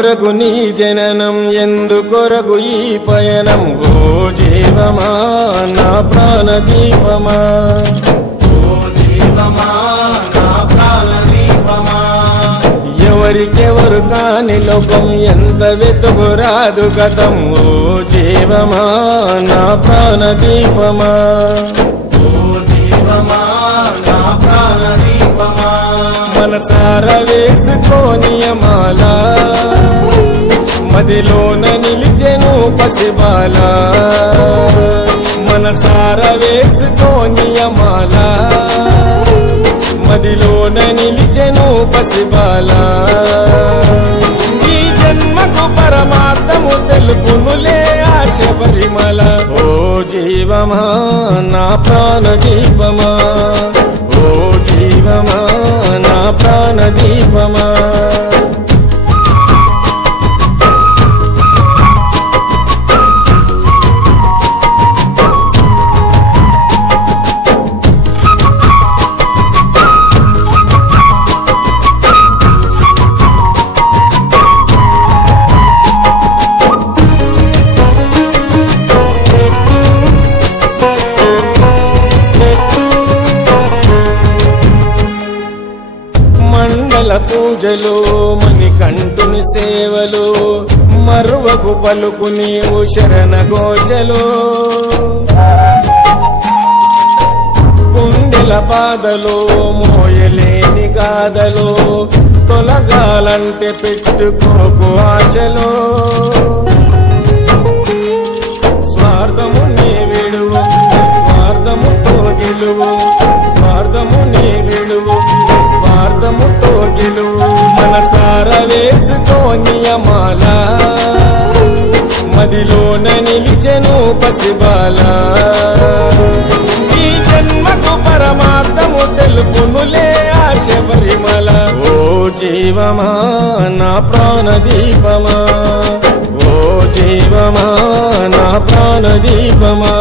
కొరకు నీ జననం, ఎందుకొరకు ఈ పయనం? ఓ జీవమా నా ప్రాణదీపమా, ఓ జీవమా నా ప్రాణదీపమా. ఎవరికెవరు కాని లోకం, ఎంత వెతుకురాదు గతం. ఓ జీవమా నా ప్రాణదీపమా, ఓ జీవమా నా ప్రాణదీపమా. మనసార వేసుకోని మాల, మదిలోన నిలిచెను పసిబాల. మనసార వేసుకోని మాల, మదిలోన నిలిచెను పసిబాల. ఈ జన్మకు పరమార్థము తెలుపునులే ఆశ పరిమళ. ఓ జీవమా నా ప్రాణదీపమా, ఓ జీవమా నా ప్రాణదీపమా. మండల పూజలు, మణికంఠుని సేవలు, మరువకు పలుకు నీవు శరణ ఘోషలు. గుండెల బాధలు, మోయలేని గాథలు, తొలగాలంటే పెట్టుకోకు ఆశలు. స్వార్థము నీ విడువు, స్వార్థముతో గెలువు. స్వార్థము నీ విడువు, స్వార్థముతో గెలువు. మనసార వేసుకోని మాల, మదిలోన నిలిచెను పసిబాల. ఈ జన్మకు పరమార్థము తెలుపునులే ఆశ పరిమళ. ఓ జీవమా నా ప్రాణదీపమా, ఓ జీవమా నా ప్రాణదీపమా.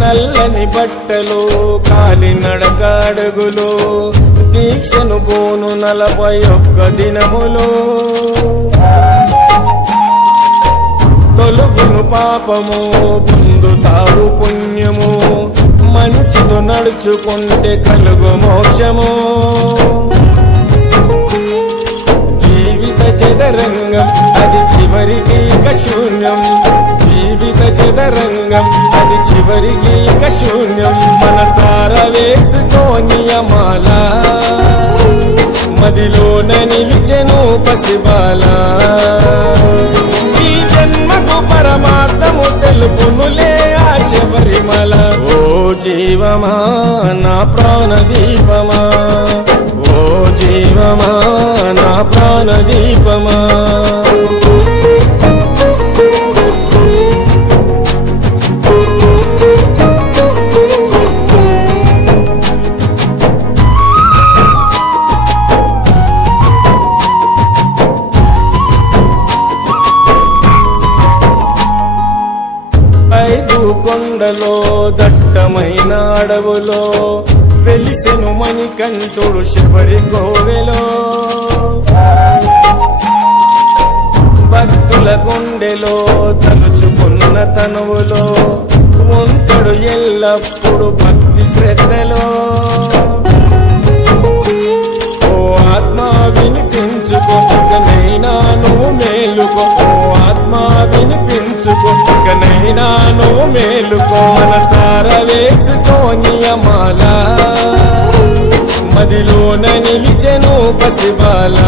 నల్లని బట్టలు, కాలినడక అడుగులు, దీక్షను పోను 41 దినములు. తొలుగును పాపము, పొందుతావు పుణ్యము. మంచితో నడుచుకుంటే కలుగు మోక్షము. జీవిత చదరంగం అది చివరికి ఇక శూన్యం. జీవిత చదరంగం అది చివరికి ఇక శూన్యం. మనసార వేసుకోని మాల, మదిలోన నిలిచెను పసిబాల. ఈ జన్మకు పరమార్థము తెలుపునులే ఆశ పరిమళ. ఓ జీవమా నా ప్రాణదీపమా, ఓ జీవమా నా ప్రాణదీపమా. కొండలో, దట్టమైన అడవులో వెలిసెను మణికంఠుడు శబరి కోవెలో. భక్తుల గుండెలో తలుచుకున్న తనువులో, వంతుడు ఎల్లప్పుడు భక్తి శ్రద్ధలో. ఓ ఆత్మ వినిపించుకో, ఇకనైనా నువ్వు మేలుకో. ఓ ఆత్మ వినిపించుకో, ఇకనైనా నువ్వు మేలుకో. మనసార వేసుకోని మాల, మదిలోన నిలిచెను పసిబాల.